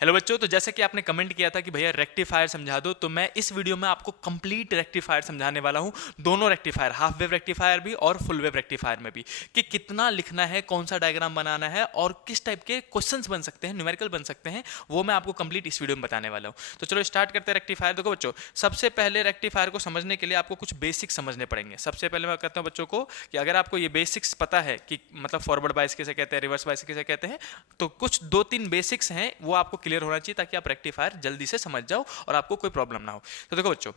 Hello बच्चों, तो जैसे कि आपने कमेंट किया था कि भैया रेक्टिफायर समझा दो, तो मैं इस वीडियो में आपको कंप्लीट रेक्टिफायर समझाने वाला हूं। दोनों रेक्टिफायर, हाफ वेव रेक्टिफायर भी और फुल वेव रेक्टिफायर में भी, कि कितना लिखना है, कौन सा डायग्राम बनाना है और किस टाइप के क्वेश्चंस बन सकते हैं, न्यूमेरिकल बन सकते हैं, वो मैं आपको कंप्लीट इस वीडियो में बताने वाला हूं। तो चलो स्टार्ट करते हैं रेक्टिफायर। देखो बच्चों, सबसे पहले रेक्टिफायर को समझने के लिए आपको कुछ बेसिक्स समझने पड़ेंगे। सबसे पहले मैं कहता हूं बच्चों को कि अगर आपको ये बेसिक्स पता है कि मतलब फॉरवर्ड बायस किसे कहते हैं, रिवर्स बायस किसे कहते हैं, तो कुछ दो तीन बेसिक्स हैं वो आपको क्लियर होना चाहिए, ताकि आप रेक्टिफायर जल्दी से समझ जाओ और आपको कोई प्रॉब्लम ना हो। तो देखो बच्चों,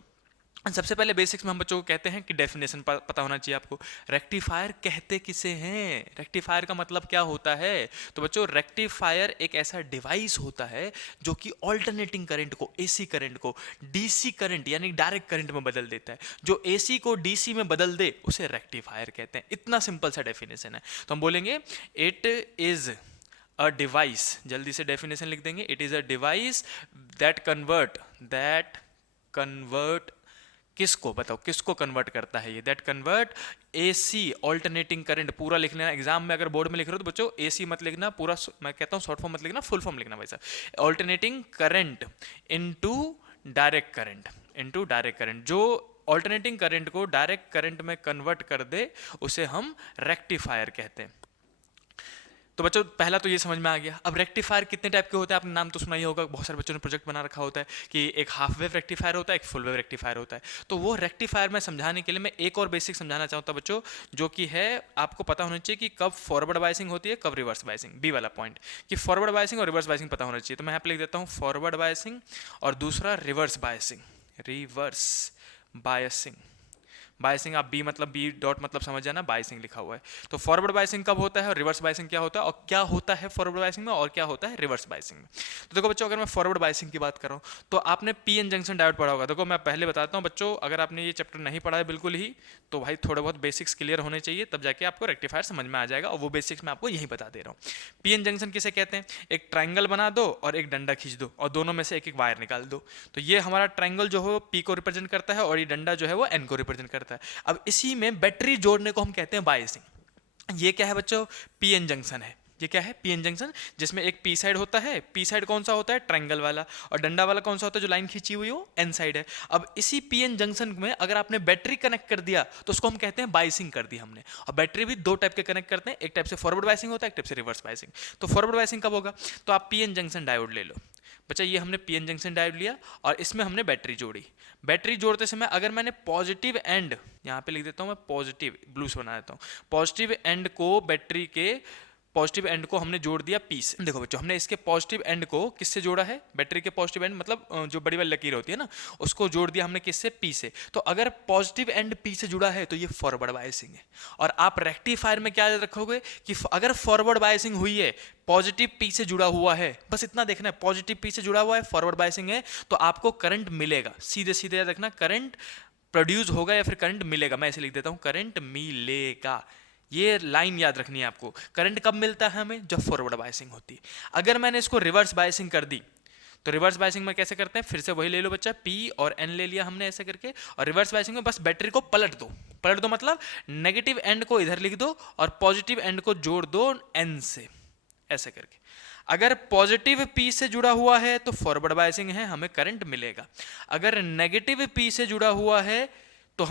सबसे पहले बेसिक्स में हम बच्चों को कहते हैं कि डेफिनेशन पता होना चाहिए आपको। रेक्टिफायर कहते किसे हैं, रेक्टिफायर का मतलब क्या होता है। तो बच्चों, रेक्टिफायर एक ऐसा डिवाइस होता है जो कि ऑल्टरनेटिंग करंट को, एसी करंट को डीसी करंट यानी डायरेक्ट करंट में बदल देता है। जो एसी को डीसी में बदल दे उसे रेक्टिफायर कहते हैं। इतना सिंपल सा डेफिनेशन है। तो हम बोलेंगे इट इज अ डिवाइस, जल्दी से डेफिनेशन लिख देंगे। It is a device that convert किसको, बताओ किसको कन्वर्ट करता है ये, that convert AC alternating current. पूरा लिख लेना, एग्जाम में अगर बोर्ड में लिख रहे हो तो बच्चों एसी मत लिखना, पूरा मैं कहता हूँ शॉर्ट फॉर्म मत लिखना, फुल फॉर्म लिखना भाई साहब। Alternating current into direct current, into direct current. जो ऑल्टरनेटिंग करंट को डायरेक्ट करंट में कन्वर्ट कर दे उसे हम रेक्टिफायर कहते हैं। तो बच्चों, पहला तो ये समझ में आ गया। अब रेक्टिफायर कितने टाइप के होते हैं, आपने नाम तो सुना ही होगा, बहुत सारे बच्चों ने प्रोजेक्ट बना रखा होता है कि एक हाफ वेव रेक्टिफायर होता है, एक फुल वेव रेक्टिफायर होता है। तो वो रेक्टिफायर में समझाने के लिए मैं एक और बेसिक समझाना चाहता हूँ बच्चों, जो कि है आपको पता होना चाहिए कि कब फॉरवर्ड बायसिंग होती है, कब रिवर्स बायसिंग। बी वाला पॉइंट कि फॉरवर्ड बायसिंग और रिवर्स बायसिंग पता होना चाहिए। तो मैं यहाँ पे लिख देता हूँ फॉरवर्ड बायसिंग और दूसरा reverse biasing. Reverse biasing, biasing आप बी मतलब बी डॉट मतलब समझ जाना, बायसिंग लिखा हुआ है। तो फॉरवर्ड बायसिंग कब होता है और रिवर्स बायसिंग क्या होता है, और क्या होता है फॉरवर्ड बायसिंग में और क्या होता है रिवर्स बायसिंग में। तो देखो बच्चों, अगर मैं फॉरवर्ड बायसिंग की बात कर रहा हूँ तो आपने पीएन जंक्शन डायोड पढ़ा होगा। देखो मैं पहले बताता हूँ बच्चों, अगर आपने ये चैप्टर नहीं पढ़ा है बिल्कुल ही, तो भाई थोड़े बहुत बेसिक्स क्लियर होने चाहिए, तब जाके आपको रेक्टिफायर समझ में आ जाएगा, और वो बेसिक्स मैं आपको यही बता दे रहा हूँ। पीएन जंक्शन किसे कहते हैं, एक ट्राइंगल बना दो और एक डंडा खींच दो और दोनों में से एक एक वायर निकाल दो। तो ये हमारा ट्राइंगल जो है वो पी को रिप्रेजेंट करता है और ये डंडा जो है वो एन को रिप्रेजेंट करता है। अब इसी में बैटरी जोड़ने को हम कहते हैं बायसिंग। ये क्या है बच्चों, पीएन जंक्शन है। ये क्या है, पीएन जंक्शन, जिसमें एक पी साइड होता है। पी साइड कौन सा होता है, ट्रायंगल वाला, और डंडा वाला कौन सा होता है जो लाइन खींची हुई हो, एन साइड है। अब इसी पीएन जंक्शन में अगर आपने बैटरी कनेक्ट कर दिया तो उसको हम कहते हैं बायसिंग कर दी हमने। और बैटरी भी दो टाइप के कनेक्ट करते हैं, एक टाइप से फॉरवर्ड बायसिंग होता है, एक टाइप से रिवर्स बायसिंग। तो फॉरवर्ड बायसिंग कब होगा, तो आप पीएन जंक्शन डायोड ले लो बच्चा। ये हमने पीएन जंक्शन डायोड लिया और इसमें हमने बैटरी जोड़ी। बैटरी जोड़ते समय अगर मैंने पॉजिटिव एंड, यहाँ पे लिख देता हूँ मैं पॉजिटिव, ब्लू से बना देता हूँ, पॉजिटिव एंड को बैटरी के पॉजिटिव एंड को हमने जोड़ दिया पी से। देखो बच्चों, हमने इसके पॉजिटिव एंड को किससे जोड़ा है, बैटरी के पॉजिटिव एंड मतलब जो बड़ी वाली लकीर होती है ना, उसको जोड़ दिया हमने किससे, पी से। तो अगर पॉजिटिव एंड पी से जुड़ा है तो ये फॉरवर्ड बायसिंग है। और आप रेक्टिफायर में क्या याद रखोगे कि अगर फॉरवर्ड बायसिंग हुई है, पॉजिटिव पी से जुड़ा हुआ है, बस इतना देखना है, पॉजिटिव पी से जुड़ा हुआ है, फॉरवर्ड बायसिंग है, तो आपको करंट मिलेगा। सीधे सीधे याद रखना, करंट प्रोड्यूस होगा या फिर करंट मिलेगा। मैं ऐसे लिख देता हूं, करंट मिलेगा। ये लाइन याद रखनी है आपको। करंट कब मिलता है हमें, जब फॉरवर्ड बायसिंग होती है। अगर मैंने इसको रिवर्स बायसिंग कर दी, तो रिवर्स बायसिंग में कैसे करते हैं, फिर से वही ले लो बच्चा, पी और एन ले लिया हमने ऐसे करके, और रिवर्स बायसिंग में बस बैटरी को पलट दो। पलट दो मतलब नेगेटिव एंड को इधर लिख दो और पॉजिटिव एंड को जोड़ दो एन से, ऐसे करके। अगर पॉजिटिव पी से जुड़ा हुआ है तो फॉरवर्ड बायसिंग है, हमें करंट मिलेगा। अगर नेगेटिव पी से जुड़ा हुआ है तो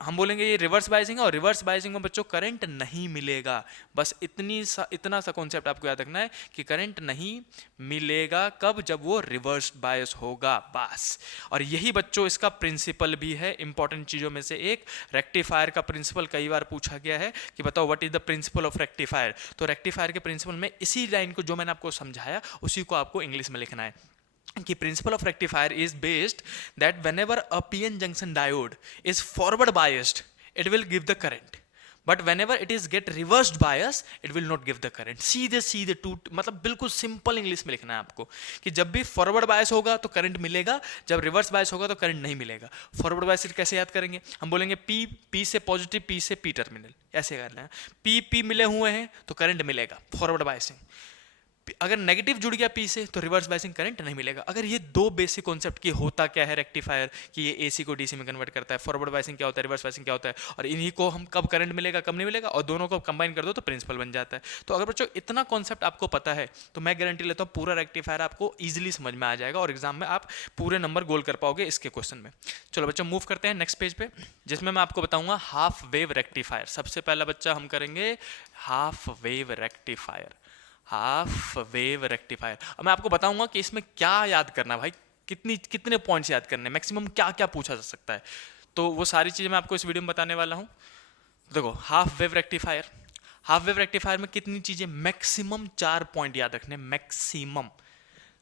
हम बोलेंगे ये रिवर्स बायसिंग है, और रिवर्स बायसिंग में बच्चों करंट नहीं मिलेगा। बस इतना सा कॉन्सेप्ट आपको याद रखना है कि करंट नहीं मिलेगा कब, जब वो रिवर्स बायस होगा, बस। और यही बच्चों इसका प्रिंसिपल भी है, इंपॉर्टेंट चीजों में से एक। रेक्टिफायर का प्रिंसिपल कई बार पूछा गया है कि बताओ what is the principle of rectifier. तो रेक्टिफायर के प्रिंसिपल में इसी लाइन को जो मैंने आपको समझाया उसी को आपको इंग्लिश में लिखना है कि principle of rectifier is based that whenever a PN junction diode is forward biased it will give the current, but whenever it is get reversed bias it will not give the current. सीधे सीधे to मतलब बिल्कुल simple English में लिखना है आपको कि जब भी फॉरवर्ड बायस होगा तो करंट मिलेगा, जब रिवर्स बायस होगा तो करंट नहीं मिलेगा। फॉरवर्ड बायस कैसे याद करेंगे, हम बोलेंगे पी, पी से पॉजिटिव, पी से पी टर्मिनल, ऐसे करना है। पी पी मिले हुए हैं तो करंट मिलेगा, फॉरवर्ड बायसिंग। अगर नेगेटिव जुड़ गया पी से तो रिवर्स बायसिंग करंट नहीं मिलेगा। अगर ये दो बेसिक कॉन्सेप्ट की होता क्या है रेक्टिफायर, कि ये एसी को डीसी में कन्वर्ट करता है, फॉरवर्ड बायसिंग क्या होता है, रिवर्स बायसिंग क्या होता है, और इन्हीं को हम कब करंट मिलेगा कब नहीं मिलेगा, और दोनों को कंबाइन कर दो तो प्रिंसिपल बन जाता है। तो अगर बच्चों इतना कॉन्सेप्ट आपको पता है तो मैं गारंटी लेता हूँ पूरा रेक्टिफायर आपको ईजिली समझ में आ जाएगा और एग्जाम में आप पूरे नंबर गोल कर पाओगे इसके क्वेश्चन में। चलो बच्चों मूव करते हैं नेक्स्ट पेज पे, जिसमें मैं आपको बताऊंगा हाफ वेव रेक्टिफायर। सबसे पहला बच्चा हम करेंगे half wave rectifier. Half wave rectifier, अब मैं आपको बताऊंगा कि इसमें क्या याद करना है भाई, कितने पॉइंट्स याद करने, मैक्सिमम क्या क्या पूछा जा सकता है, तो वो सारी चीज़ें मैं आपको इस वीडियो में बताने वाला हूँ। देखो half wave rectifier, half wave rectifier में कितनी चीज़ें, मैक्सिमम 4 पॉइंट याद रखने, मैक्सिमम।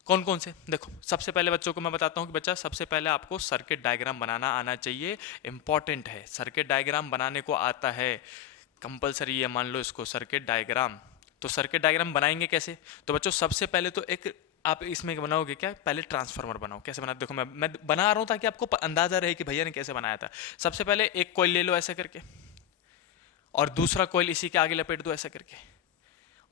कौन कौन से, देखो सबसे पहले बच्चों को मैं बताता हूँ कि बच्चा सबसे पहले आपको सर्किट डायग्राम बनाना आना चाहिए, इंपॉर्टेंट है। सर्किट डायग्राम बनाने को आता है कंपलसरी, ये मान लो इसको सर्किट डायग्राम। तो सर्किट डायग्राम बनाएंगे कैसे, तो बच्चों सबसे पहले तो एक आप इसमें बनाओगे क्या, पहले ट्रांसफार्मर बनाओ। कैसे बनाते, देखो मैं बना रहा हूँ ताकि आपको अंदाजा रहे कि भैया ने कैसे बनाया था। सबसे पहले एक कॉइल ले लो ऐसे करके, और दूसरा कॉइल इसी के आगे लपेट दो ऐसा करके,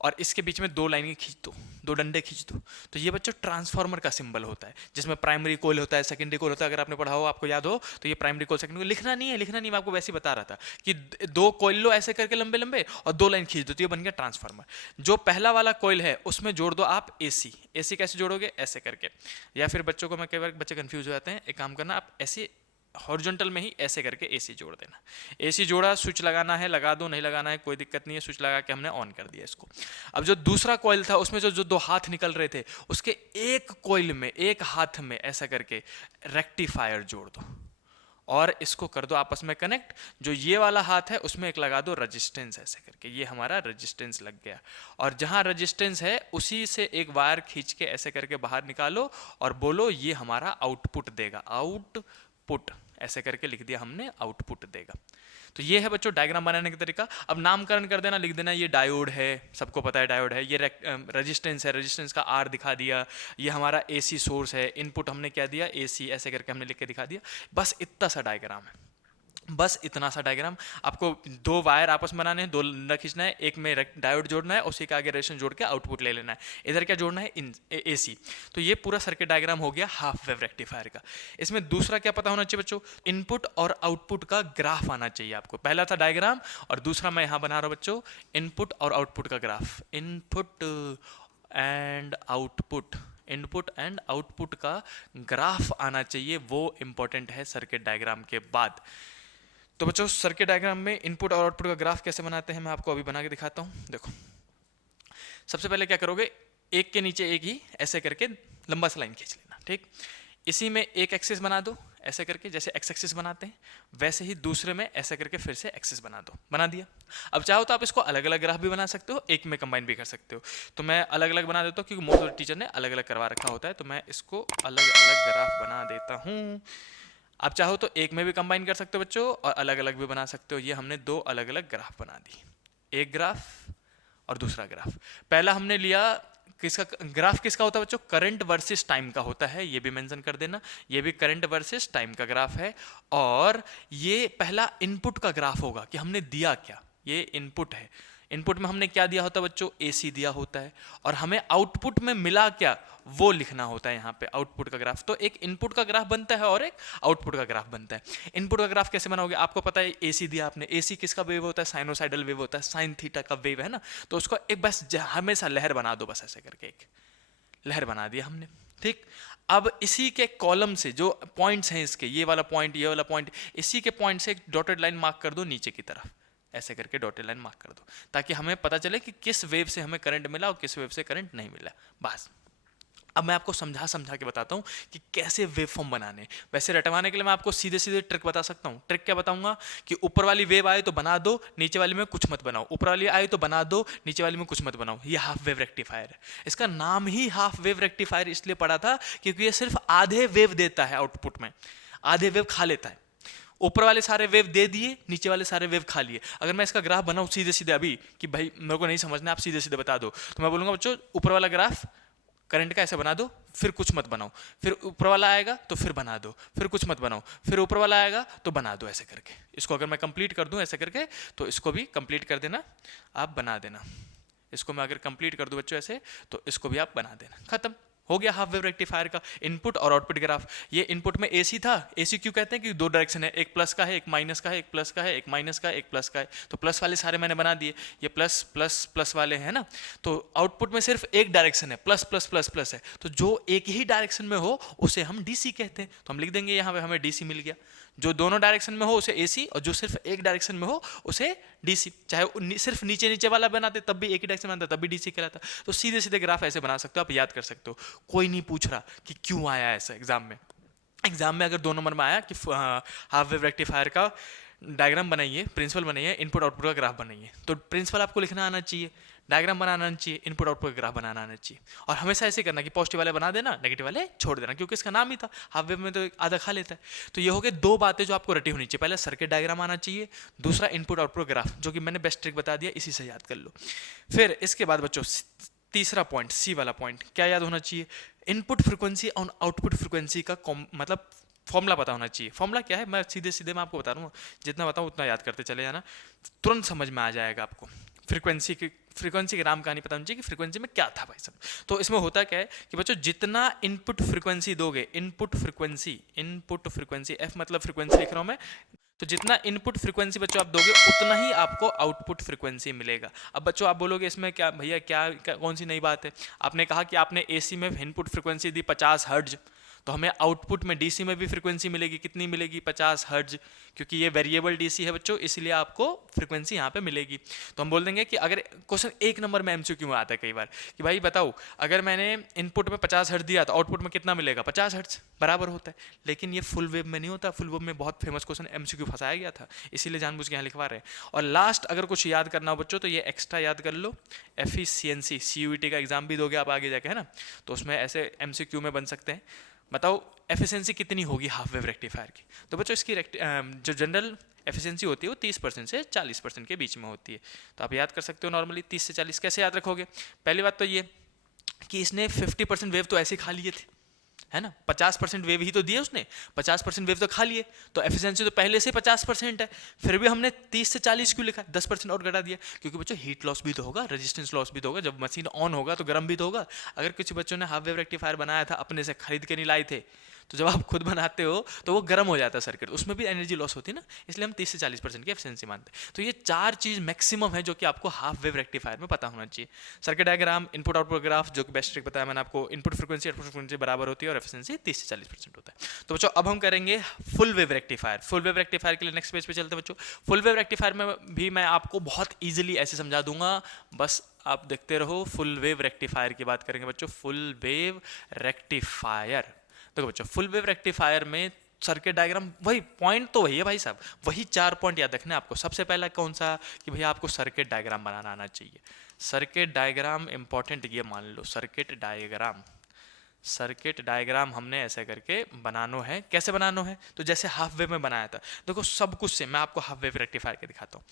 और इसके बीच में 2 लाइनें खींच दो, 2 डंडे खींच दो। तो ये बच्चों ट्रांसफार्मर का सिंबल होता है, जिसमें प्राइमरी कोयल होता है, सेकेंडरी कोयल होता है। अगर आपने पढ़ा हो, आपको याद हो, तो ये प्राइमरी कोयल सेकेंडरी कोयल, लिखना नहीं है, मैं आपको वैसे ही बता रहा था कि 2 कोयल लो ऐसे करके लंबे लंबे, और 2 लाइन खींच दो, तो ये बन गया ट्रांसफार्मर। जो पहला वाला कोयल है उसमें जोड़ दो आप एसी। एसी कैसे जोड़ोगे, ऐसे करके, या फिर बच्चों को मैं कई बार बच्चे कंफ्यूज हो जाते हैं, एक काम करना आप ऐसे हॉरिजॉन्टल में ही ऐसे करके एसी जोड़ देना। एसी जोड़ा, स्विच लगाना है लगा दो, नहीं लगाना है कोई दिक्कत नहीं है, स्विच लगा के हमने ऑन कर दिया इसको। अब जो दूसरा कॉइल था उसमें जो 2 हाथ निकल रहे थे, उसके एक कॉइल में, एक हाथ में ऐसा करके रेक्टिफायर जोड़ दो, और इसको कर दो आपस में कनेक्ट। जो ये वाला हाथ है उसमें एक लगा दो रजिस्टेंस ऐसे करके, ये हमारा रजिस्टेंस लग गया। और जहां रजिस्टेंस है उसी से एक वायर खींच के ऐसे करके बाहर निकालो, और बोलो ये हमारा आउटपुट देगा, आउटपुट ऐसे करके लिख दिया हमने, आउटपुट देगा। तो ये है बच्चों डायग्राम बनाने का तरीका। अब नामकरण कर देना, लिख देना ये डायोड है, सबको पता है डायोड है, ये रेजिस्टेंस है, रेजिस्टेंस का आर दिखा दिया, ये हमारा एसी सोर्स है, इनपुट हमने क्या दिया एसी, ऐसे करके हमने लिख के दिखा दिया। बस इतना सा डायग्राम है, बस इतना सा डायग्राम। आपको 2 वायर आपस में बनाने हैं, 2 डंडा खींचना है, एक में डायोड जोड़ना है, उसी के आगे रेजिस्टेंस जोड़ के आउटपुट ले लेना है। इधर क्या जोड़ना है, एसी। तो ये पूरा सर्किट डायग्राम हो गया हाफ वेव रेक्टिफायर का। इसमें दूसरा क्या पता होना चाहिए बच्चों, इनपुट और आउटपुट का ग्राफ आना चाहिए आपको। पहला था डायग्राम, और दूसरा मैं यहाँ बना रहा हूँ बच्चों इनपुट और आउटपुट का graph. Input and output, input and output का ग्राफ आना चाहिए, वो इंपॉर्टेंट है सर्किट डायग्राम के बाद। तो बच्चों सर्किट डायग्राम में इनपुट और आउटपुट का ग्राफ कैसे बनाते हैं मैं आपको अभी बना के दिखाता हूँ। देखो सबसे पहले क्या करोगे, एक के नीचे एक ही ऐसे करके लंबा सा लाइन खींच लेना, ठीक। इसी में एक एक्सिस बना दो ऐसे करके, जैसे एक्स एक्सिस बनाते हैं वैसे ही दूसरे में ऐसे करके फिर से एक्सिस बना दो, बना दिया। अब चाहो तो आप इसको अलग अलग ग्राफ भी बना सकते हो, एक में कंबाइन भी कर सकते हो। तो मैं अलग अलग बना देता हूँ क्योंकि मोस्ट ऑफ टीचर ने अलग अलग करवा रखा होता है, तो मैं इसको अलग अलग ग्राफ बना देता हूँ। आप चाहो तो एक में भी कंबाइन कर सकते हो बच्चों, और अलग अलग भी बना सकते हो। ये हमने 2 अलग अलग ग्राफ बना दी, एक ग्राफ और दूसरा ग्राफ। पहला हमने लिया किसका ग्राफ, किसका होता है बच्चों, करंट वर्सेस टाइम का होता है, ये भी मेंशन कर देना, ये भी करंट वर्सेस टाइम का ग्राफ है। और ये पहला इनपुट का ग्राफ होगा कि हमने दिया क्या, ये इनपुट है, इनपुट में हमने क्या दिया होता है बच्चों, एसी दिया होता है, और हमें आउटपुट में मिला क्या वो लिखना होता है यहाँ पे, आउटपुट का ग्राफ। तो एक इनपुट का ग्राफ बनता है और एक आउटपुट का ग्राफ बनता है। इनपुट का ग्राफ कैसे बनाओगे, आपको पता है एसी दिया आपने, एसी किसका वेव होता है, साइनोसाइडल वेव होता है, साइन थीटा का वेव है ना। तो उसको एक बस हमेशा लहर बना दो, बस ऐसे करके एक लहर बना दिया हमने, ठीक। अब इसी के कॉलम से जो पॉइंट्स हैं इसके, ये वाला पॉइंट, ये वाला पॉइंट, इसी के पॉइंट से एक डॉटेड लाइन मार्क कर दो नीचे की तरफ, ऐसे करके डॉटेड लाइन मार्क कर दो, ताकि हमें पता चले कि किस वेव से हमें करंट मिला और किस वेव से करंट नहीं मिला। बस अब मैं आपको समझा के बताता हूँ कि कैसे वेव फॉर्म बनाने। वैसे रटवाने के लिए मैं आपको सीधे सीधे ट्रिक बता सकता हूँ। ट्रिक क्या बताऊंगा कि ऊपर वाली वेव आए तो बना दो, नीचे वाली में कुछ मत बनाओ, ऊपर वाली आए तो बना दो, नीचे वाली में कुछ मत बनाओ। ये हाफ वेव रेक्टिफायर है। इसका नाम ही हाफ वेव रेक्टिफायर इसलिए पड़ा था क्योंकि ये सिर्फ आधे वेव देता है, आउटपुट में आधे वेव खा लेता है। ऊपर वाले सारे वेव दे दिए, नीचे वाले सारे वेव खा लिए। अगर मैं इसका ग्राफ बनाऊं सीधे सीधे अभी कि भाई मेरे को नहीं समझना, आप सीधे सीधे बता दो, तो मैं बोलूंगा बच्चों ऊपर वाला ग्राफ करंट का ऐसे बना दो, फिर कुछ मत बनाओ, फिर ऊपर वाला आएगा तो फिर बना दो, फिर कुछ मत बनाओ, फिर ऊपर वाला आएगा तो बना दो, ऐसे करके। इसको अगर मैं कंप्लीट कर दूं ऐसे करके, तो इसको भी कंप्लीट कर देना, आप बना देना। इसको मैं अगर कंप्लीट कर दूं बच्चों ऐसे, तो इसको भी आप बना देना, खत्म हो गया हाफ वेव रेक्टिफायर का इनपुट और आउटपुट ग्राफ। ये इनपुट में एसी था, एसी क्यों कहते हैं कि दो डायरेक्शन है, एक प्लस का है, एक माइनस का है, एक प्लस का है, एक माइनस का है, एक प्लस का है, तो प्लस वाले सारे मैंने बना दिए, ये प्लस प्लस प्लस वाले हैं ना। तो आउटपुट में सिर्फ एक डायरेक्शन है, प्लस प्लस प्लस प्लस है, तो जो एक ही डायरेक्शन में हो उसे हम डीसी कहते हैं, तो हम लिख देंगे यहाँ पे हमें डीसी मिल गया। जो दोनों डायरेक्शन में हो उसे एसी, और जो सिर्फ एक डायरेक्शन में हो उसे डीसी। चाहे सिर्फ नीचे नीचे वाला बनाते तब भी एक ही डायरेक्शन बनाता तब भी डीसी कहलाता। तो सीधे सीधे ग्राफ ऐसे बना सकते हो, आप याद कर सकते हो। कोई नहीं पूछ रहा कि क्यों आया ऐसा एग्जाम में। एग्जाम में अगर 2 नंबर में आया कि हाफ वेव रेक्टिफायर का डायग्राम बनाइए, प्रिंसिपल बनाइए, इनपुट आउटपुट का ग्राफ बनाइए, तो प्रिंसिपल आपको लिखना आना चाहिए, डायग्राम बनाना आना चाहिए, इनपुट आउटपुट का ग्राफ बनाना आना चाहिए। और हमेशा ऐसे करना कि पॉजिटिव वाले बना देना, नेगेटिव वाले छोड़ देना, क्योंकि इसका नाम ही था, हाफ वेव में तो आधा खा लेता है। तो ये हो गए 2 बातें जो आपको रटी होनी चाहिए, पहले सर्किट डायग्राम आना चाहिए, दूसरा इनपुट आउटपुट ग्राफ, जो कि मैंने बेस्ट ट्रिक बता दिया, इसी से याद कर लो। फिर इसके बाद बच्चों तीसरा पॉइंट, सी वाला पॉइंट क्या याद होना चाहिए, इनपुट फ्रिक्वेंसी और आउटपुट फ्रिक्वेंसी का मतलब फॉर्मूला पता होना चाहिए। फॉर्मूला क्या है मैं सीधे सीधे मैं आपको बता रहा हूँ, जितना बताऊँ उतना याद करते चले जाना, तुरंत समझ में आ जाएगा आपको। फ्रीक्वेंसी के नाम का नहीं पता होना चाहिए कि फ्रीक्वेंसी में क्या था भाई साहब। तो इसमें होता क्या है कि बच्चों जितना इनपुट फ्रीक्वेंसी दोगे, इनपुट फ्रीक्वेंसी एफ मतलब फ्रीक्वेंसी लिख रहा हूँ मैं, तो जितना इनपुट फ्रीक्वेंसी बच्चों आप दोगे उतना ही आपको आउटपुट फ्रीक्वेंसी मिलेगा। अब बच्चों आप बोलोगे इसमें क्या भैया क्या कौन सी नई बात है, आपने कहा कि आपने एसी में इनपुट फ्रीक्वेंसी दी 50 हर्ट्ज, तो हमें आउटपुट में डीसी में भी फ्रीक्वेंसी मिलेगी, कितनी मिलेगी 50 हर्ट्ज, क्योंकि ये वेरिएबल डीसी है बच्चों, इसलिए आपको फ्रीक्वेंसी यहाँ पे मिलेगी। तो हम बोल देंगे कि अगर क्वेश्चन 1 नंबर में एमसीक्यू में आता है कई बार कि भाई बताओ अगर मैंने इनपुट में 50 हर्ट्ज दिया तो आउटपुट में कितना मिलेगा, 50 हर्ट्ज बराबर होता है। लेकिन ये फुल वेव में नहीं होता, फुल वेव में बहुत फेमस क्वेश्चन एमसीक्यू फंसाया गया था, इसीलिए जानबूझ के यहाँ लिखवा रहे हैं। और लास्ट अगर कुछ याद करना हो बच्चों तो ये एक्स्ट्रा याद कर लो, एफिशिएंसी सीयूईटी का एग्जाम भी दोगे आप आगे जाके, है ना, तो उसमें ऐसे एमसीक्यू में बन सकते हैं। बताओ एफिशिएंसी कितनी होगी हाफ वेव रेक्टिफायर की, तो बच्चों इसकी जो जनरल एफिशिएंसी होती है वो 30% से 40% के बीच में होती है। तो आप याद कर सकते हो नॉर्मली 30 से 40 कैसे याद रखोगे। पहली बात तो ये कि इसने 50% वेव तो ऐसे खा लिए थे, है ना, 50% वेव ही तो दिए उसने, 50% वेव तो खा लिए, तो एफिशिएंसी तो पहले से 50% है, फिर भी हमने 30 से 40 क्यों लिखा, 10% और घटा दिया, क्योंकि बच्चों हीट लॉस भी तो होगा, रेजिस्टेंस लॉस भी तो होगा, जब मशीन ऑन होगा तो गर्म भी तो होगा। अगर कुछ बच्चों ने हाफ वेव रेक्टिफायर बनाया था अपने से, खरीद के नहीं लाए थे, तो जब आप खुद बनाते हो तो वो गर्म हो जाता है सर्किट, उसमें भी एनर्जी लॉस होती है ना, इसलिए हम 30 से 40% की एफिशिएंसी मानते हैं। तो ये 4 चीज़ मैक्सिमम है जो कि आपको हाफ वेव रेक्टिफायर में पता होना चाहिए। Circuit diagram, input output graph, जो कि बेस्ट ट्रिक बताया मैंने आपको, इनपुट फ्रीक्वेंसी आउटपुट फ्रीक्वेंसी बराबर होती है और एफिशिएंसी 30 से 40% होता है। तो बच्चों अब हम करेंगे full wave rectifier. Full wave rectifier के लिए नेक्स्ट पेज पे चलते हैं बच्चों। फुल वेव रेक्टिफायर में भी मैं आपको बहुत ईजिली ऐसे समझा दूंगा, बस आप देखते रहो। फुल वेव रेक्टिफायर की बात करेंगे बच्चों, फुल वेव रेक्टिफायर। देखो बच्चों फुल वेव रेक्टिफायर में सर्किट डायग्राम, वही पॉइंट तो वही है भाई साहब, वही 4 पॉइंट याद रखना है आपको। सबसे पहला कौन सा कि भैया आपको सर्किट डायग्राम बनाना आना चाहिए। सर्किट डायग्राम इंपॉर्टेंट, ये मान लो सर्किट डायग्राम हमने ऐसे करके बनाना है। कैसे बनाना है, तो जैसे हाफ वेव में बनाया था, देखो सब कुछ सेम। मैं आपको हाफ वेव रेक्टिफायर के दिखाता हूँ।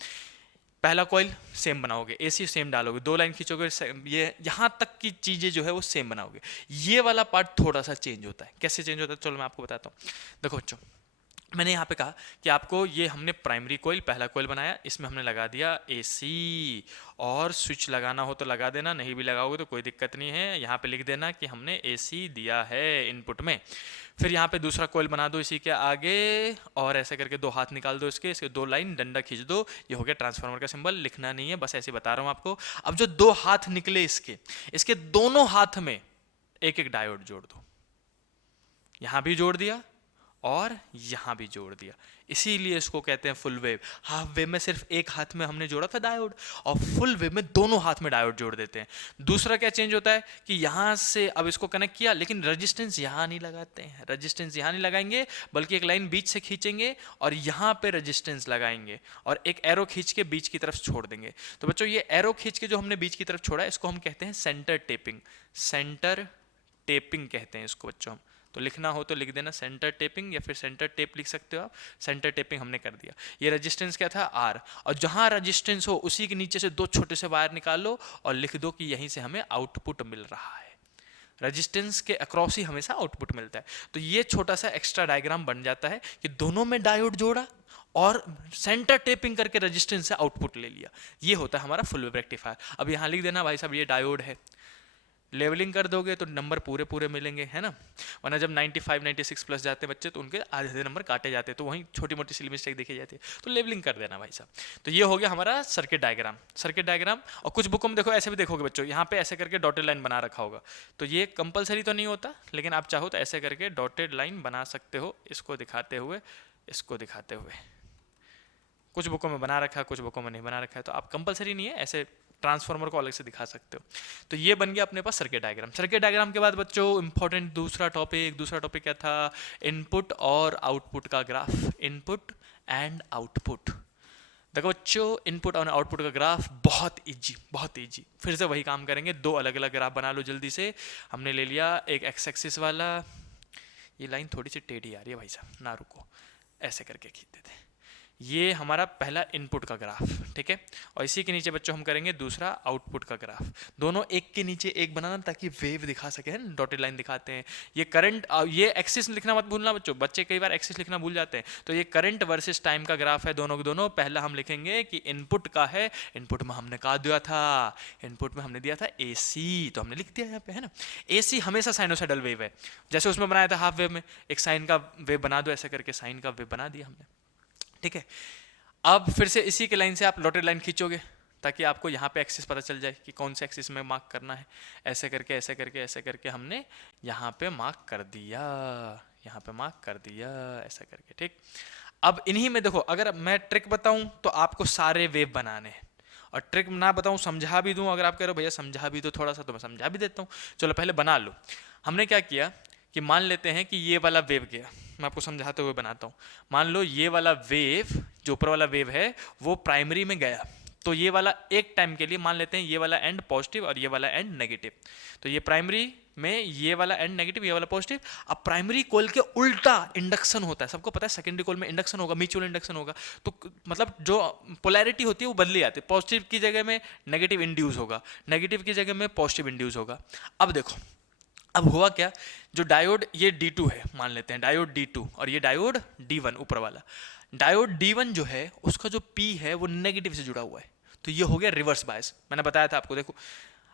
पहला कॉइल सेम बनाओगे, एसी सेम डालोगे, 2 लाइन खींचोगे, ये यहाँ तक की चीजें जो है वो सेम बनाओगे। ये वाला पार्ट थोड़ा सा चेंज होता है। कैसे चेंज होता है, चलो मैं आपको बताता हूँ। देखो बच्चों मैंने यहाँ पे कहा कि आपको ये हमने प्राइमरी कॉइल, पहला कॉइल बनाया, इसमें हमने लगा दिया एसी, और स्विच लगाना हो तो लगा देना, नहीं भी लगाओगे तो कोई दिक्कत नहीं है। यहाँ पे लिख देना कि हमने एसी दिया है इनपुट में। फिर यहाँ पे दूसरा कॉइल बना दो इसी के आगे, और ऐसे करके 2 हाथ निकाल दो इसके 2 लाइन डंडा खींच दो। ये हो गया ट्रांसफार्मर का सिंबल, लिखना नहीं है, बस ऐसे बता रहा हूँ आपको। अब जो 2 हाथ निकले इसके दोनों हाथ में एक एक डायोड जोड़ दो। यहाँ भी जोड़ दिया और यहाँ भी जोड़ दिया, इसीलिए इसको कहते हैं फुल वेव। हाफ वेव में सिर्फ एक हाथ में हमने जोड़ा था डायोड, और फुल वेव में दोनों हाथ में डायोड जोड़ देते हैं। दूसरा क्या चेंज होता है कि यहाँ से अब इसको कनेक्ट किया, लेकिन रेजिस्टेंस यहाँ नहीं लगाते हैं, रेजिस्टेंस यहाँ नहीं लगाएंगे, बल्कि एक लाइन बीच से खींचेंगे और यहाँ पे रेजिस्टेंस लगाएंगे और एक एरो खींच के बीच की तरफ छोड़ देंगे। तो बच्चों ये एरो खींच के जो हमने बीच की तरफ छोड़ा है, इसको हम कहते हैं सेंटर टेपिंग। सेंटर टेपिंग कहते हैं इसको बच्चों हम। तो लिखना हो तो लिख देना सेंटर टेपिंग, या फिर सेंटर टेप लिख सकते हो आप। सेंटर टेपिंग हमने कर दिया। ये रेजिस्टेंस क्या था, आर, और जहां रेजिस्टेंस हो उसी के नीचे से 2 छोटे से वायर निकाल लो और लिख दो कि यहीं से हमें आउटपुट मिल रहा है। रेजिस्टेंस के अक्रॉस ही हमेशा आउटपुट मिलता है। तो ये छोटा सा एक्स्ट्रा डायग्राम बन जाता है कि दोनों में डायोड जोड़ा और सेंटर टेपिंग करके रेजिस्टेंस से आउटपुट ले लिया। ये होता है हमारा फुल वेव रेक्टिफायर। अब यहाँ लिख देना भाई साहब ये डायोड है, लेवलिंग कर दोगे तो नंबर पूरे पूरे मिलेंगे, है ना। वरना जब 95 96 प्लस जाते हैं बच्चे तो उनके आधे आधे नंबर काटे जाते हैं, तो वहीं छोटी मोटी सी मिस्टेक देखी जाती है, तो लेवलिंग कर देना भाई साहब। तो ये हो गया हमारा सर्किट डायग्राम। सर्किट डायग्राम, और कुछ बुकों में देखो ऐसे भी देखोगे बच्चों, यहाँ पे ऐसे करके डॉटेड लाइन बना रखा होगा, तो ये कंपलसरी तो नहीं होता, लेकिन आप चाहो तो ऐसे करके डॉटेड लाइन बना सकते हो, इसको दिखाते हुए, इसको दिखाते हुए। कुछ बुकों में बना रखा है, कुछ बुकों में नहीं बना रखा है, तो आप कंपलसरी नहीं है, ऐसे ट्रांसफार्मर को अलग से दिखा सकते हो। तो ये बन गया अपने पास सर्किट डायग्राम। सर्किट डायग्राम के बाद बच्चों इंपॉर्टेंट दूसरा टॉपिक क्या था, इनपुट और आउटपुट का ग्राफ। Input and output. देखो बच्चों, इनपुट और आउटपुट का ग्राफ बहुत इजी, बहुत इजी। फिर से वही काम करेंगे, दो अलग अलग ग्राफ बना लो जल्दी से। हमने ले लिया एक एक्स एक्सिस वाला, ये लाइन थोड़ी सी टेढ़ी आ रही है भाई साहब, ना रुको, ऐसे करके खींच देते हैं। ये हमारा पहला इनपुट का ग्राफ, ठीक है। और इसी के नीचे बच्चों हम करेंगे दूसरा आउटपुट का ग्राफ। दोनों एक के नीचे एक बनाना ताकि वेव दिखा सके, है ना, डॉटेड लाइन दिखाते हैं। ये करंट, ये एक्सिस लिखना मत भूलना बच्चों, बच्चे कई बार एक्सिस लिखना भूल जाते हैं। तो ये करंट वर्सेस टाइम का ग्राफ है, दोनों के दोनों। पहला हम लिखेंगे कि इनपुट का है, इनपुट में हमने कहा दिया था, इनपुट में हमने दिया था AC, तो हमने लिख दिया यहाँ पे, है ना। AC हमेशा साइनोसाइडल वेव है, जैसे उसमें बनाया था हाफ वेव में, एक साइन का वेव बना दो, ऐसे करके साइन का वेव बना दिया हमने, ठीक है। अब फिर से इसी के लाइन से आप डॉटेड लाइन खींचोगे ताकि आपको यहाँ पे एक्सिस पता चल जाए कि कौन से एक्सिस में मार्क करना है। ऐसे करके ऐसे करके ऐसे करके हमने यहाँ पे मार्क कर दिया, यहाँ पे मार्क कर दिया, ऐसा करके, ठीक। अब इन्हीं में देखो, अगर मैं ट्रिक बताऊं तो आपको सारे वेव बनाने हैं, और ट्रिक ना बताऊं समझा भी दूं, अगर आप कह रहे हो भैया समझा भी दो थोड़ा सा, तो मैं समझा भी देता हूँ। चलो पहले बना लो। हमने क्या किया कि मान लेते हैं कि ये वाला वेव गया, मैं आपको समझाते हुए बनाता हूँ। मान लो ये वाला वेव, जो ऊपर वाला वेव है, वो प्राइमरी में गया, तो ये वाला एक टाइम के लिए मान लेते हैं ये वाला एंड पॉजिटिव और ये वाला एंड नेगेटिव। तो ये प्राइमरी में ये वाला एंड नेगेटिव, ये वाला पॉजिटिव। अब प्राइमरी कॉइल के उल्टा इंडक्शन होता है, सबको पता है सेकेंडरी कॉइल में इंडक्शन होगा, म्यूचुअल इंडक्शन होगा। तो मतलब जो पोलैरिटी होती है वो बदली जाती है, पॉजिटिव की जगह में नेगेटिव इंड्यूस होगा, नेगेटिव की जगह में पॉजिटिव इंड्यूस होगा। अब देखो, अब हुआ क्या, जो डायोड ये D2 है, मान लेते हैं डायोड D2, और ये डायोड D1 ऊपर वाला। डायोड D1 जो है उसका जो P है वो नेगेटिव से जुड़ा हुआ है, तो ये हो गया रिवर्स बायस। मैंने बताया था आपको, देखो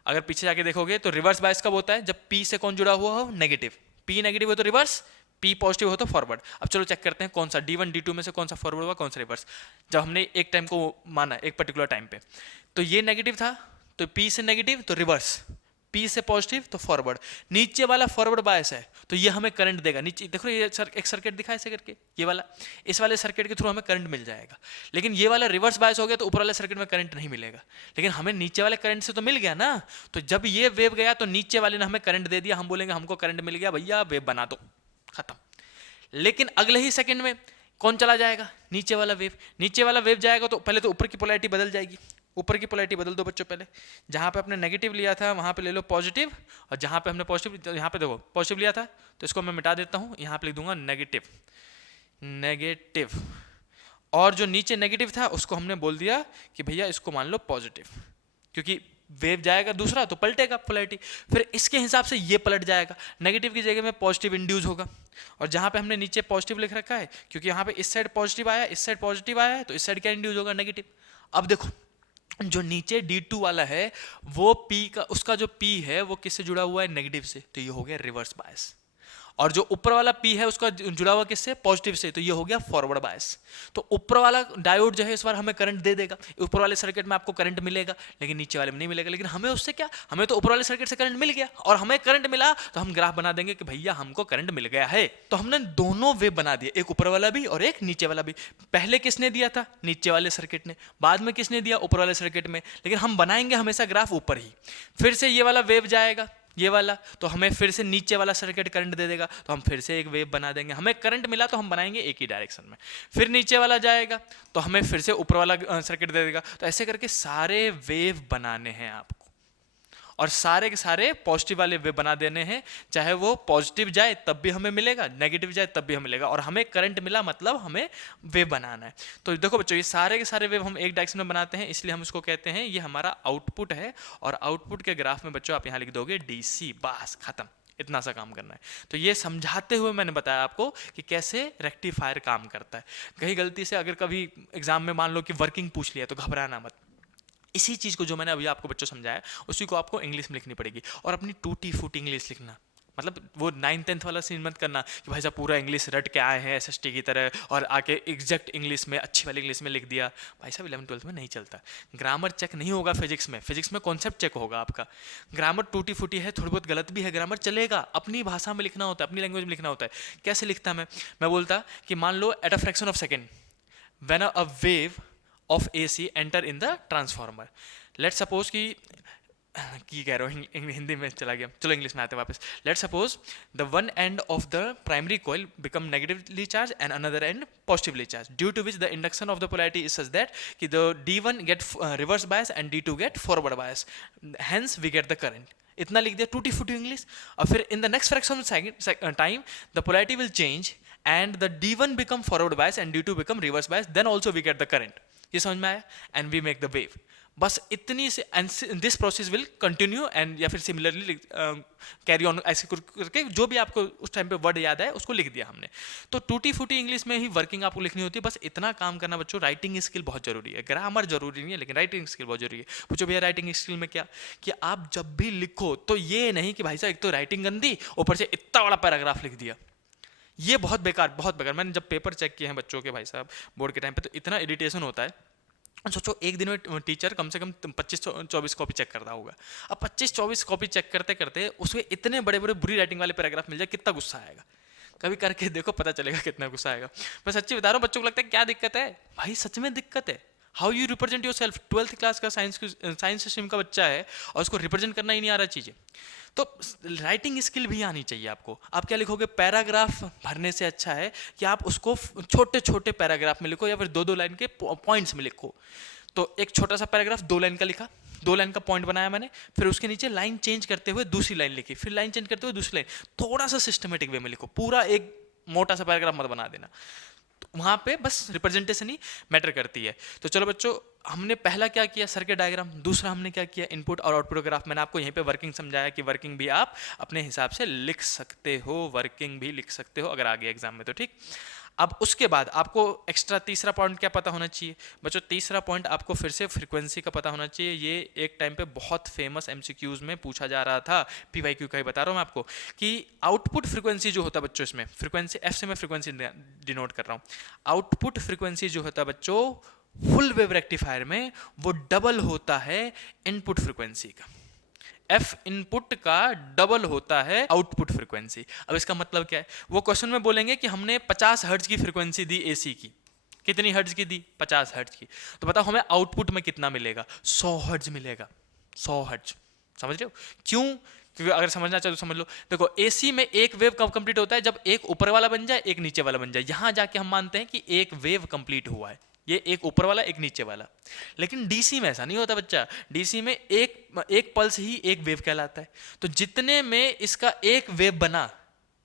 अगर पीछे जाके देखोगे तो रिवर्स बायस कब होता है, जब P से कौन जुड़ा हुआ हो, नेगेटिव। P नेगेटिव हो तो रिवर्स, P पॉजिटिव हो तो फॉरवर्ड। अब चलो चेक करते हैं कौन सा D1 D2 में से कौन सा फॉरवर्ड हुआ, कौन सा रिवर्स। जब हमने एक टाइम को माना, एक पर्टिकुलर टाइम पे, तो ये नेगेटिव था, तो P से नेगेटिव तो रिवर्स, P से पॉजिटिव तो फॉरवर्ड। नीचे वाला फॉरवर्ड बायस है, तो ये हमें करंट देगा। नीचे देखो ये एक सर्किट दिखा ऐसे करके, ये वाला, इस वाले सर्किट के थ्रू हमें करंट मिल जाएगा। लेकिन ये वाला रिवर्स बायस हो गया तो ऊपर वाले सर्किट में करंट नहीं मिलेगा, लेकिन हमें नीचे वाले करंट से तो मिल गया ना। तो जब ये वेव गया तो नीचे वाले ने हमें करंट दे दिया, हम बोलेंगे हमको करंट मिल गया भैया, वेव बना दो, खत्म। लेकिन अगले ही सेकेंड में कौन चला जाएगा, नीचे वाला वेव। नीचे वाला वेव जाएगा तो पहले तो ऊपर की पोलैरिटी बदल जाएगी, ऊपर की पोलैरिटी बदल दो बच्चों। पहले जहाँ पे आपने नेगेटिव लिया था वहाँ पे ले लो पॉजिटिव, और जहाँ पे हमने पॉजिटिव, यहाँ पे देखो पॉजिटिव लिया था तो इसको मैं मिटा देता हूँ, यहाँ पे लिख दूंगा नेगेटिव, नेगेटिव। और जो नीचे नेगेटिव था उसको हमने बोल दिया कि भैया इसको मान लो पॉजिटिव, क्योंकि वेव जाएगा दूसरा तो पलटेगा पोलैरिटी, फिर इसके हिसाब से ये पलट जाएगा, नेगेटिव की जगह में पॉजिटिव इंड्यूस होगा। और जहाँ पे हमने नीचे पॉजिटिव लिख रखा है, क्योंकि यहाँ पे इस साइड पॉजिटिव आया, इस साइड पॉजिटिव आया है, तो इस साइड क्या इंड्यूस होगा, नेगेटिव। अब देखो जो नीचे D2 वाला है वो P का, उसका जो P है वो किससे जुड़ा हुआ है, नेगेटिव से, तो ये हो गया रिवर्स बायस। और जो ऊपर वाला P है उसका जुड़ा हुआ किससे, पॉजिटिव से, तो ये हो गया फॉरवर्ड बायस। तो ऊपर वाला डायोड जो है इस बार हमें करंट दे देगा, ऊपर वाले सर्किट में आपको करंट मिलेगा, लेकिन नीचे वाले में नहीं मिलेगा। लेकिन हमें उससे क्या, हमें तो ऊपर वाले सर्किट से करंट मिल गया, और हमें करंट मिला तो हम ग्राफ बना देंगे कि भैया हमको करंट मिल गया है। तो हमने दोनों वेव बना दिए, एक ऊपर वाला भी और एक नीचे वाला भी। पहले किसने दिया था, नीचे वाले सर्किट ने, बाद में किसने दिया, ऊपर वाले सर्किट में। लेकिन हम बनाएंगे हमेशा ग्राफ ऊपर ही। फिर से ये वाला वेव जाएगा, ये वाला, तो हमें फिर से नीचे वाला सर्किट करंट दे देगा, तो हम फिर से एक वेव बना देंगे। हमें करंट मिला तो हम बनाएंगे एक ही डायरेक्शन में। फिर नीचे वाला जाएगा तो हमें फिर से ऊपर वाला सर्किट दे देगा। तो ऐसे करके सारे वेव बनाने हैं आपको, और सारे के सारे पॉजिटिव वाले वेव बना देने हैं। चाहे वो पॉजिटिव जाए तब भी हमें मिलेगा, नेगेटिव जाए तब भी हमें मिलेगा, और हमें करंट मिला मतलब हमें वेव बनाना है। तो देखो बच्चों, ये सारे के सारे वेव हम एक डायरेक्शन में बनाते हैं, इसलिए हम इसको कहते हैं ये हमारा आउटपुट है। और आउटपुट के ग्राफ में बच्चों आप यहाँ लिख दोगे DC, बस खत्म, इतना सा काम करना है। तो ये समझाते हुए मैंने बताया आपको कि कैसे रेक्टिफायर काम करता है। कहीं गलती से अगर कभी एग्जाम में मान लो कि वर्किंग पूछ लिया तो घबराना मत। इसी चीज़ को जो मैंने अभी आपको बच्चों समझाया उसी को आपको इंग्लिश में लिखनी पड़ेगी, और अपनी टूटी फूटी इंग्लिश लिखना। मतलब वो 9th-10th वाला सीन मत करना कि भाई साहब पूरा इंग्लिश रट के आए हैं एसएसटी की तरह और आके एग्जैक्ट इंग्लिश में अच्छी वाली इंग्लिश में लिख दिया। भाई साहब 11th-12th में नहीं चलता। ग्रामर चेक नहीं होगा फिजिक्स में, फिजिक्स में कॉन्सेप्ट चेक होगा आपका। ग्रामर टूटी फूटी है, थोड़ी बहुत गलत भी है, ग्रामर चलेगा, अपनी भाषा में लिखना होता है, अपनी लैंग्वेज में लिखना होता है। कैसे लिखता मैं बोलता कि मान लो at a fraction of second when a wave of AC enter in the transformer. Let suppose कि कह रहा हूँ हिंदी में चला गया, चलो इंग्लिश में आते हैं वापस। Let suppose the one end of the primary coil become negatively charge and another end positively charge, due to which the induction of the polarity is such that कि the D1 get reverse bias and D2 get forward bias, hence we get the current. इतना लिख दिया टूटी फूटी English. और फिर in the next fraction time the polarity will change and the D1 become forward bias and D2 become reverse bias, then also we get the current. ये समझ में आया? And we make the wave. बस इतनी से, and this process will continue and या फिर similarly carry on, ऐसे करके जो भी आपको उस टाइम पे वर्ड याद है उसको लिख दिया हमने। तो टूटी फूटी इंग्लिश में ही वर्किंग आपको लिखनी होती है। बस इतना काम करना बच्चों। राइटिंग स्किल बहुत जरूरी है, ग्रामर जरूरी नहीं है, लेकिन राइटिंग स्किल बहुत जरूरी है। पूछो भैया राइटिंग स्किल में क्या, कि आप जब भी लिखो तो ये नहीं कि भाई साहब एक तो राइटिंग गंदी, ऊपर से इतना बड़ा पैराग्राफ लिख दिया। ये बहुत बेकार, बहुत बेकार। मैंने जब पेपर चेक किए हैं बच्चों के भाई साहब बोर्ड के टाइम पे, तो इतना इरिटेशन होता है। सोचो एक दिन में टीचर कम से कम 25-24 कॉपी चेक करता होगा। अब 25-24 कॉपी चेक करते करते उसमें इतने बड़े बड़े बुरी राइटिंग वाले पैराग्राफ मिल जाए, कितना गुस्सा आएगा। कभी करके देखो, पता चलेगा कितना गुस्सा आएगा। मैं सच्ची बता रहा हूँ, बच्चों को लगता है क्या दिक्कत है, भाई सच में दिक्कत है। How you represent your self. 12th class का साइंस स्ट्रीम का बच्चा है और उसको रिप्रेजेंट करना ही नहीं आ रहा चीज़ें। तो राइटिंग स्किल भी आनी चाहिए आपको। आप क्या लिखोगे, पैराग्राफ भरने से अच्छा है कि आप उसको छोटे छोटे पैराग्राफ में लिखो या फिर 2-2 लाइन के पॉइंट्स में लिखो। तो एक छोटा सा पैराग्राफ 2 लाइन का लिखा, 2 लाइन का पॉइंट बनाया मैंने, फिर उसके नीचे लाइन चेंज करते हुए दूसरी लाइन लिखी, फिर लाइन चेंज करते हुए दूसरी लाइन। थोड़ा सा सिस्टमेटिक वे में लिखो, पूरा एक मोटा सा पैराग्राफ मत बना देना। तो वहां पे बस रिप्रेजेंटेशन ही मैटर करती है। तो चलो बच्चों, हमने पहला क्या किया, सर्किट डायग्राम। दूसरा हमने क्या किया, इनपुट और आउटपुट ग्राफ। मैंने आपको यहीं पे वर्किंग समझाया कि वर्किंग भी आप अपने हिसाब से लिख सकते हो, वर्किंग भी लिख सकते हो अगर आ गया एग्जाम में तो, ठीक। अब उसके बाद आपको एक्स्ट्रा तीसरा पॉइंट क्या पता होना चाहिए बच्चों, तीसरा पॉइंट आपको फिर से फ्रीक्वेंसी का पता होना चाहिए। ये एक टाइम पे बहुत फेमस एमसीक्यूज में पूछा जा रहा था, पीवाईक्यू का ही बता रहा हूँ मैं आपको, कि आउटपुट फ्रीक्वेंसी जो होता है बच्चों, इसमें फ्रीक्वेंसी एफ से मैं फ्रीक्वेंसी डिनोट कर रहा हूँ। आउटपुट फ्रीक्वेंसी जो होता है बच्चों फुल वेव रेक्टिफायर में, वो डबल होता है इनपुट फ्रीक्वेंसी का। एफ इनपुट का डबल होता है आउटपुट फ्रीक्वेंसी। अब इसका मतलब क्या है, वो क्वेश्चन में बोलेंगे कि हमने 50 हर्ट्ज की फ्रीक्वेंसी दी एसी की, कितनी हर्ट्ज की दी, 50 हर्ट्ज की, तो बताओ हमें आउटपुट में कितना मिलेगा, 100 हर्ट्ज मिलेगा, 100 हर्ट्ज। समझ रहे हो क्यों? क्योंकि अगर समझना चाहो तो समझ लो। देखो एसी में एक वेव कब कंप्लीट होता है, जब एक ऊपर वाला बन जाए एक नीचे वाला बन जाए, यहां जाके हम मानते हैं कि एक वेव कंप्लीट हुआ है, ये एक ऊपर वाला एक नीचे वाला। लेकिन डीसी में ऐसा नहीं होता बच्चा, डीसी में एक पल्स ही एक वेव कहलाता है। तो जितने में इसका एक वेव बना,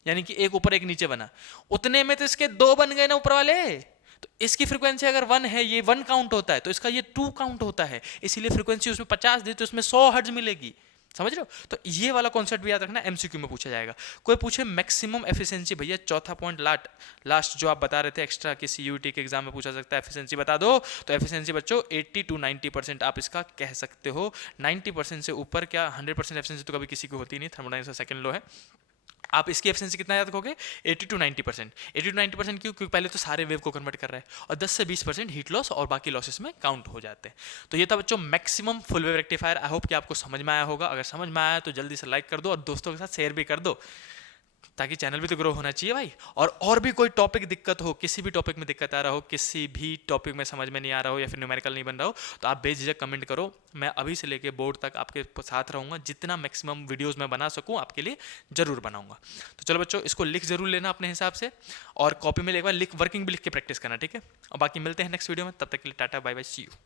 यानी कि एक ऊपर एक नीचे बना, उतने में तो इसके 2 बन गए ना ऊपर वाले। तो इसकी फ्रीक्वेंसी अगर 1 है, ये 1 काउंट होता है, तो इसका ये 2 काउंट होता है, इसीलिए फ्रीक्वेंसी उसमें 50 दी तो उसमें 100 हर्ट्ज मिलेगी। समझ रहे हो? तो ये वाला कॉन्सेप्ट भी याद रखना, एमसीक्यू में पूछा जाएगा। कोई पूछे मैक्सिमम एफिशिएंसी, भैया चौथा पॉइंट लास्ट जो आप बता रहे थे एक्स्ट्रा कि सीयूटी के एग्जाम में पूछा सकता है, एफिशिएंसी बता दो। तो एफिशिएंसी बच्चों 80 to 90% आप इसका कह सकते हो। 90% से ऊपर क्या 100% एफिशिएंसी तो कभी किसी को होती नहीं, थर्मोडायनामिक्स का सेकंड लॉ है। आप इसकी एफिशिएंसी कितना याद रखोगे, 80 to 90%। 80 to 90% क्यों? क्योंकि पहले तो सारे वेव को कन्वर्ट कर रहा है, और 10 से 20% हीट लॉस और बाकी लॉसेस में काउंट हो जाते हैं। तो ये था बच्चों maximum full wave rectifier. I hope कि आपको समझ में आया होगा। अगर समझ में आया तो जल्दी से लाइक कर दो और दोस्तों के साथ शेयर भी कर दो, ताकि चैनल भी तो ग्रो होना चाहिए भाई। और भी कोई टॉपिक दिक्कत हो, किसी भी टॉपिक में दिक्कत आ रहा हो, किसी भी टॉपिक में समझ में नहीं आ रहा हो या फिर न्यूमेरिकल नहीं बन रहा हो, तो आप बेझिझक कमेंट करो। मैं अभी से लेके बोर्ड तक आपके साथ रहूँगा, जितना मैक्सिमम वीडियोस मैं बना सकूँ आपके लिए जरूर बनाऊंगा। तो चलो बच्चों, इसको लिख जरूर लेना अपने हिसाब से, और कॉपी में एक बार वर्किंग भी लिख के प्रैक्टिस करना, ठीक है। और बाकी मिलते हैं नेक्स्ट वीडियो में, तब तक के लिए tata bye bye, see you.